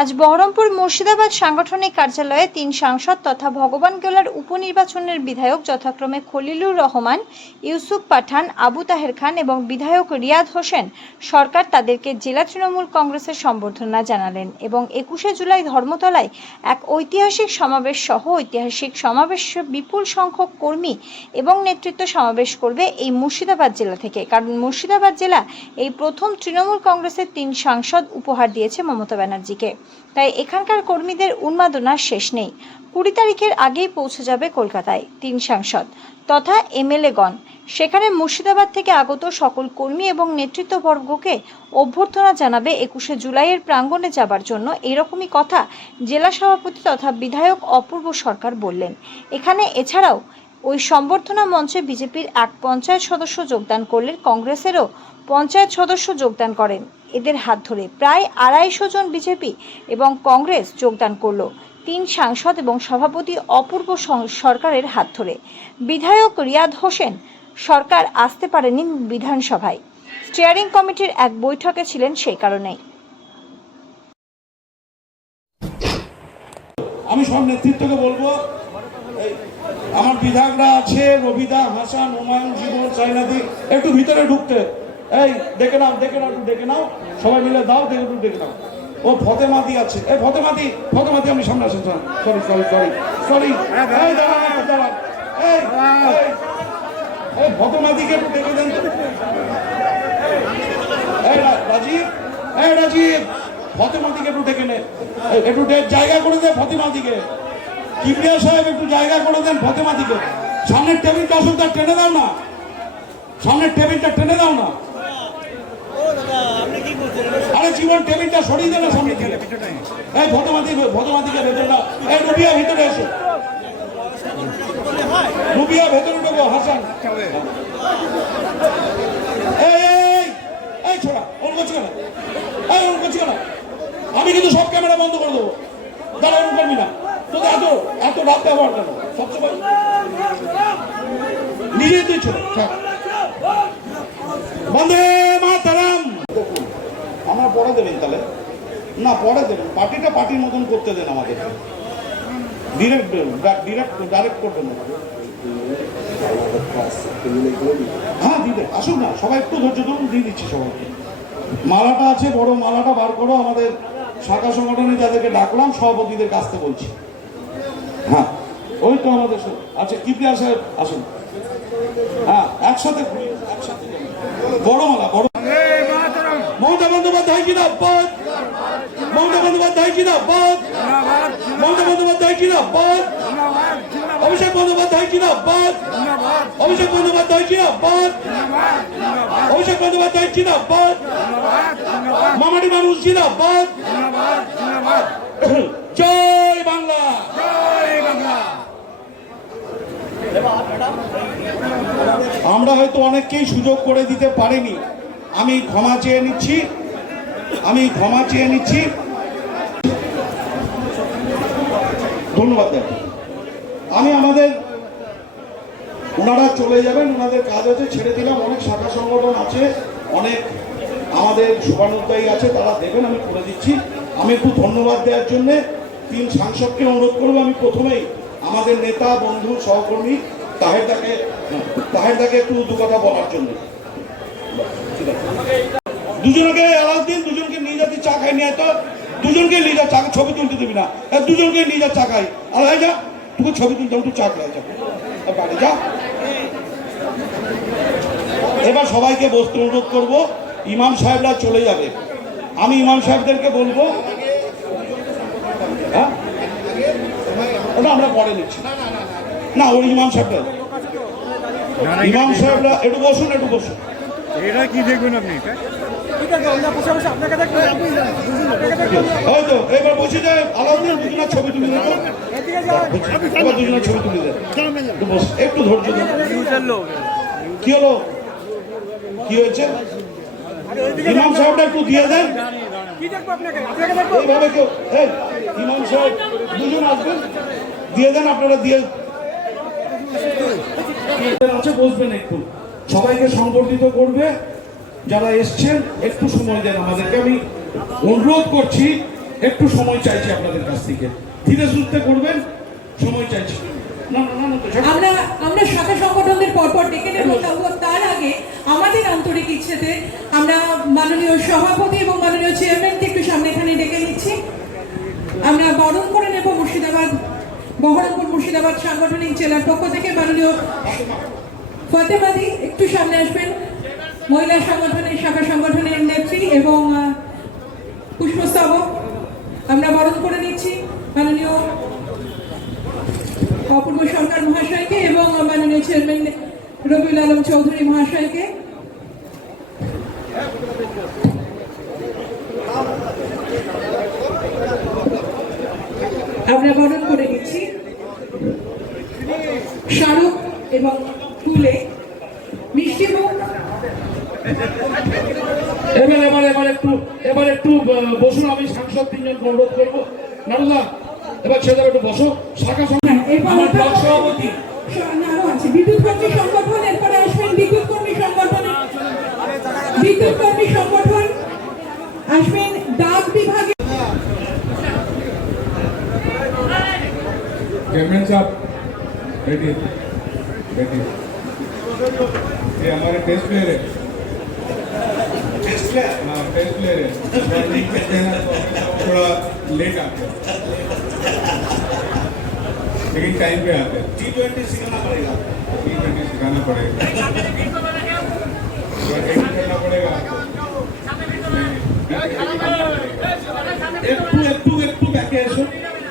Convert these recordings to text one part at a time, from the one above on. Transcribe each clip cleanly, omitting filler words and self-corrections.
আজ বহরমপুর মুর্শিদাবাদ সাংগঠনিক কার্যালয়ে 3 সাংসদ তথা ভগবান গোলার উপনির্বাচনের বিধায়ক যথাক্রমে খলিলুর রহমান, ইউসুফ পাঠান, আবু তাহের খান এবং বিধায়ক রিয়াদ হোসেন সরকার তাদেরকে জেলা তৃণমূল কংগ্রেসের সম্বর্ধনা জানালেন এবং 21শে জুলাই ধর্মতলায় এক ঐতিহাসিক সমাবেশ সহ ঐতিহাসিক সমাবেশে বিপুল সংখ্যক কর্মী এবং নেতৃত্ব সমাবেশ করবে এই মুর্শিদাবাদ জেলা থেকে। কারণ মুর্শিদাবাদ জেলা এই প্রথম তৃণমূল কংগ্রেসের 3 সাংসদ উপহার দিয়েছে মমতা ব্যানার্জিকে। তাই এখানকার কর্মীদের উন্মাদনার শেষ নেই। 20 তারিখের আগেই পৌঁছে যাবে কলকাতায় 3 সাংসদ তথা এমএলএগণ। সেখানে মুর্শিদাবাদ থেকে আগত সকল কর্মী এবং নেতৃত্ববর্গকে অভ্যর্থনা জানাবে 21শে জুলাইয়ের প্রাঙ্গণে যাবার জন্য। এরকমই কথা জেলা সভাপতি তথা বিধায়ক অপূর্ব সরকার বললেন। এখানে এছাড়াও ওই সম্বর্ধনা মঞ্চে বিজেপির এক পঞ্চায়েত সদস্য যোগদান করলেন, কংগ্রেসেরও পঞ্চায়েত সদস্য যোগদান করেন। এদের হাত ধরে প্রায় 250 জন বিজেপি এবং কংগ্রেস যোগদান করল 3 সাংসদ এবং সভাপতি অপূর্ব সরকারের হাত ধরে। বিধায়ক রিয়াদ হোসেন সরকার আসতে পারেনি বিধানসভায়, স্টিয়ারিং কমিটির এক বৈঠকে ছিলেন সেই কারণেই। আমি সব নেতৃত্বকে বলবো, আমার বিধায়করা আছে, রবিদা, হাসান, হুমায়ুন, জীবন, সাইনাদি, একটু ভিতরে ঢুকতে। এই ডেকে নাও, একটু ডেকে নাও, সবাই মিলে দাও, একটু ডেকে নাও। ও ফতেমাদি আছে, এই ফতেমাদি আমি সামনে আসেন। সরি এই ফতেমাদিকে একটু ডেকে দেন তো। রাজীব ফতেমাদিকে একটু ডেকে নে, একটু জায়গা করে দে ফতেমাদিকে। কিবরিয়া সাহেব একটু জায়গা করে দেন ফতেমাদিকে। সামনের টেবিলটা অসুবিধা টেনে দাও না, সামনের টেবিলটা টেনে দাও না। আরে জীবন টেবিলটা সরিয়ে দেন সামনে থেকে। এই ফতেমাদিকে ভেতরে দাও। এই রুবিয়া ভিতরে এসো, রুবিয়া ভেতরে ঢোকো। হাসান এই ছোড়া ওর করছি কেন, ওর করছি কেন? আমি কিন্তু সব ক্যামেরা বন্ধ করে দেবো। দাঁড়া, ওর করবি না। তোদের এত রাত ব্যবহার কেন? সবসময় নিজেই তুই ছোট। বন্দে মাতরম। আমরা পড়ে দেবেন তাহলে না, পড়ে দেবেন। পার্টিটা পার্টির মতন করতে দেন আমাদের, ডাইরেক্ট করবেন না। হ্যাঁ দিবে, আসুন না, সবাই একটু ধৈর্য ধরুন, দিয়ে দিচ্ছি সবাইকে। মালাটা আছে, বড় মালাটা বার করো। আমাদের শাখা সংগঠনে যাদেরকে ডাকলাম সভাপতিদের কাছ থেকে বলছি। হ্যাঁ ওই তো আমাদের আচ্ছা, কিবরিয়া সাহেব আসুন। হ্যাঁ একসাথে বড় মালা, বড়। মমতা বন্দ্যোপাধ্যায় জিন্দাবাদ, মমতা বন্দ্যোপাধ্যায় জিন্দাবাদ, মমতা বন্দ্যোপাধ্যায় জিন্দাবাদ, অভিষেক বন্দ্যোপাধ্যায় জিন্দাবাদ, অভিষেক বন্দ্যোপাধ্যায় জিন্দাবাদ, অভিষেক বন্দ্যোপাধ্যায় জিন্দাবাদ, মামাটি মানুষ জিন্দাবাদ। জয় বাংলা, জয় বাংলা। আমরা হয়তো অনেককেই সুযোগ করে দিতে পারিনি, আমি ক্ষমা চেয়ে নিচ্ছি, ধন্যবাদ। আমি আমাদের ওনারা চলে যাবেন, ওনাদের কাজ আছে, ছেড়ে দিলাম। অনেক শাখা সংগঠন আছে, অনেক আমাদের শুভানুধ্যায়ী আছে, তারা দেবেন, আমি করে দিচ্ছি। আমি একটু ধন্যবাদ দেওয়ার জন্যে 3 সাংসদকে অনুরোধ করবো। আমি প্রথমেই আমাদের নেতা, বন্ধু, সহকর্মী তাহেরদাকে একটু দু কথা বলার জন্য। দুজনকে আলাউদ্দিন, দুজনকে নিয়ে যাচ্ছি চা খাই নিয়ে, তো দুজনকে নিয়ে যা, চা ছবি তুলতে দিবি না, দুজনকে নিয়ে যা চা খাই। আলাই যা, তুই ছবি তুলতে একটু চা খাই, বাড়ি যা। এবার সবাইকে বসতে অনুরোধ করবো। ইমাম সাহেবরা চলে যাবে, আমি ইমাম সাহেবদেরকে বলবো। হ্যাঁ ওটা আমরা পরে নিচ্ছি না, ওর ইমাম সাহেবরা একটু বসুন, এটা কি দেখবেন আপনি? হয়তো এবার বসে যায়। আলাউদ্দিন দুজনের ছবি তুলে দেবো, দুজনের ছবি তুলে দেন, একটু ধৈর্য ধরুন। কি হলো, কি হয়েছে? ইমাম সাহেবটা একটু দিয়ে দেন। এইভাবে কেউ, ইমাম সাহেব দুজন আসবেন, দিয়ে দেন। আপনারা দিয়ে আছে, বসবেন, একটু সবাইকে সংবর্ধিত করবে। যারা এসছেন একটু সময় দেন আমাদেরকে। আমি অনুরোধ করছি একটু সময় চাইছি আপনাদের কাছ থেকে, ধীরে সুস্থে করবেন, সময় চাইছি। না না না না, তো ছোট- আমরা শাখা সংগঠনদের পরপর ডেকে নেব, তার আগে আমাদের আন্তরিক ইচ্ছেতে আমরা মাননীয় সভাপতি এবং মাননীয় চেয়ারম্যানকে একটু সামনে এখানে ডেকে নিচ্ছি। আমরা বরণ করে নেব মুর্শিদাবাদ, বহরমপুর মুর্শিদাবাদ সাংগঠনিক জেলার পক্ষ থেকে মাননীয় ফাতেমাদি একটু সামনে আসবেন, মহিলা সংগঠনের শাখা সংগঠনের নেত্রী, এবং পুষ্পস্তবক আমরা বরণ করে নিচ্ছি মাননীয় অপূর্ব সরকার মহাশয়কে এবং মাননীয় চেয়ারম্যান রবিউল আলম চৌধুরী মহাশয়কে। আমরা বরণ করে নিচ্ছি শাহরুখ এবং ফুলে মিষ্টি মুখ। এবার একটু বসুন, আমি সাংসদ তিনজন অনুরোধ করবো। নারুদা এবার ছেলে একটু বসো। শাখা আমার ব্লক সভাপতি আরো আছে বিদ্যুৎ কর্মী সংগঠন, এরপরে আসবেন বিদ্যুৎ কর্মী সংগঠন, বিদ্যুৎ কর্মী সংগঠন আসবেন ডাক বিভাগে। चेयरमैन साहब बैठिए बैठिए, ये हमारे टेस्ट प्लेयर है। हाँ टेस्ट प्लेयर है, थोड़ा लेट आते हैं लेकिन टाइम पे आते हैं। T20 सिखाना पड़ेगा। T20 सिखाना पड़ेगा, थोड़ा करना पड़ेगा। একটু ব্যাকে এসো,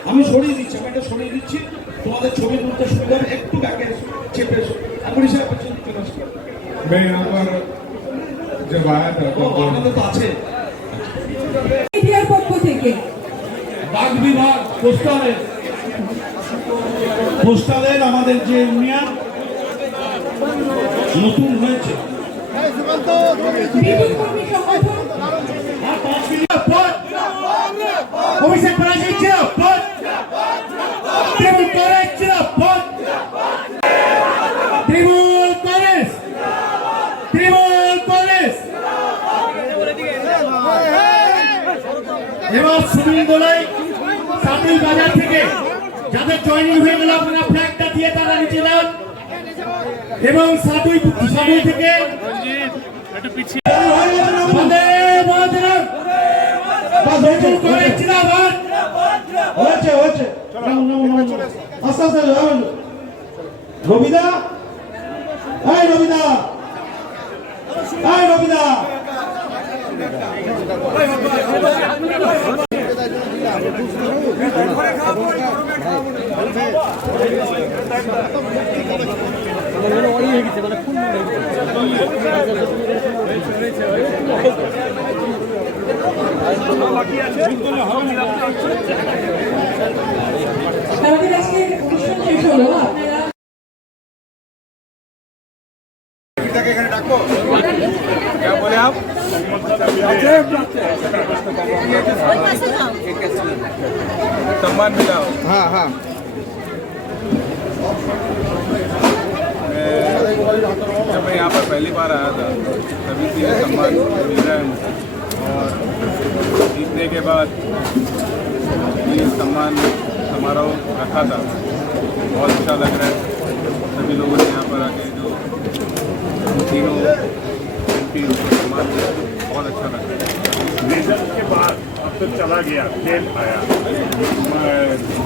আমি সরিয়ে দিচ্ছি, আমি এটা সরিয়ে দিচ্ছি, তোমাদের ছবি তুলতে সুবিধা হবে। একটু ব্যাকে এসো, চেপে এসো, পুলিশ সাহেব পর্যন্ত চলে আসো। मैं यहाँ पर जब आया था ও, আপনাদের তো আছে মিডিয়ার পক্ষ থেকে বাগ বিভাগ পোস্টালের আমাদের যে ইউনিয়ন নতুন হয়েছে, বিদ্যুৎ কর্মী সংগঠন আর 5 মিনিট পর অভিষেক ব্যানার্জি ছিল পর তৃণমূল কংগ্রেস ছিল পর তৃণমূল কংগ্রেস এবার সুনীল দোলাই সাতুই বাজার থেকে যাদের জয়েনিং হয়ে গেল আপনারা ফ্ল্যাগটা দিয়ে তারা নিচে যান, এবং সাতুই থেকে বন্দে মাতরম, তৃণমূল কংগ্রেস জিন্দাবাদ। হয়েছে আস্তে আস্তে রবিদা, রবিদা আমাদের আজকে অনুষ্ঠান শেষ হলো। আপনারা क्या बोले आप? सम्मान मिला। हाँ हाँ, जब मैं यहाँ पर पहली बार आया था तभी से ये सम्मान मिल रहा है मुझे, और जीतने के बाद ये सम्मान समारोह रखा था, बहुत अच्छा लग रहा है। सभी लोगों ने यहाँ पर आके जो तीनों एमपी उनको सम्मान दिया, बहुत अच्छा लग रहा है। रिजल्ट के बाद अब तो चला गया, खेल आया,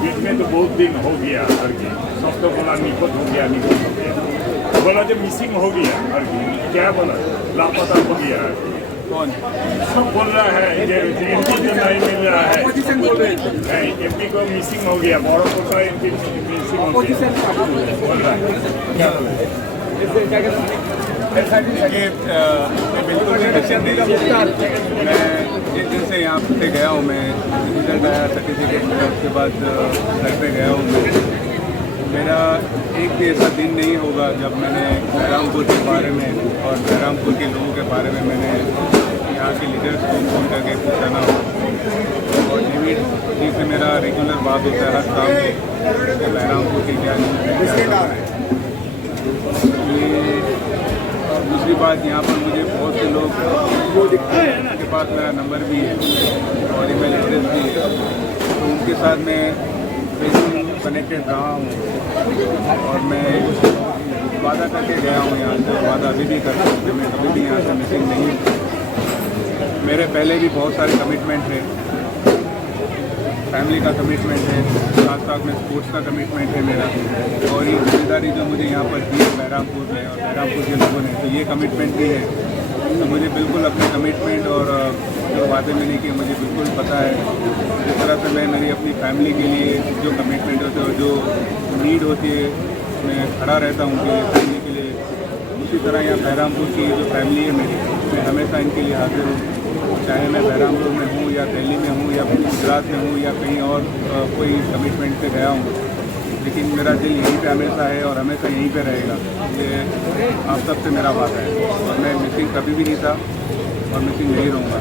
बीच में तो बहुत दिन हो गया हर की, सब तो बोला निखत हो गया, बोला जब मिसिंग हो गया हर की, क्या बोला लापता हो गया, कौन सब बोल रहा है ये एमपी जो नहीं मिल रहा है, एमपी को मिसिंग हो गया, बड़ों को तो एमपी मिसिंग हो गया, बोल रहा है। ये बिल्कुल नहीं डिसीजन नहीं था। मैं जिस दिन से यहाँ पे गया हूँ, मैं रिजल्ट आया सर्टिफिकेट मिला, उसके बाद घर पे गया हूँ मैं, मेरा एक भी ऐसा दिन नहीं होगा जब मैंने बहरामपुर के बारे में और बहरामपुर के लोगों के बारे में मैंने यहाँ के लीडर्स को फोन करके पूछा ना हो। और निमित जी से मेरा रेगुलर बात होता है हर शाम में कि बहरामपुर की क्या न्यूज़ है, क्या खबर है। ये दूसरी बात, यहाँ पर मुझे बहुत से लोग के पास मेरा नंबर भी है और ईमेल एड्रेस भी है, तो उनके साथ मैं बिल्कुल कनेक्टेड रहा हूँ और मैं वादा करके गया हूँ यहाँ से, वादा अभी भी करता हूँ कि मैं कभी भी यहाँ से मिसिंग नहीं हूँ। मेरे पहले भी बहुत सारे कमिटमेंट थे, फैमिली का कमिटमेंट है, साथ साथ में स्पोर्ट्स का कमिटमेंट है मेरा, और ये जिम्मेदारी जो मुझे यहाँ पर दी है बहरामपुर में और बहरामपुर के लोगों ने, तो ये कमिटमेंट भी है। तो मुझे बिल्कुल अपने कमिटमेंट और जो वादे मैंने किए मुझे बिल्कुल पता है। जिस तरह से मैं मेरी अपनी फैमिली के लिए जो कमिटमेंट होते हैं, जो नीड होती है, मैं खड़ा रहता हूँ उनके लिए, फैमिली के लिए, उसी तरह यहाँ बहरामपुर की जो फैमिली है मेरी, मैं हमेशा इनके लिए हाजिर हूँ। चाहे मैं बहरामपुर में हूँ या दिल्ली में हूँ या गुजरात में हूँ या कहीं और कोई कमिटमेंट पे गया हूँ, लेकिन मेरा दिल यहीं पे हमेशा है और हमेशा यहीं पे रहेगा। ये आप सबसे मेरा वादा है और मैं मिसिंग कभी भी नहीं था और मिसिंग नहीं रहूँगा।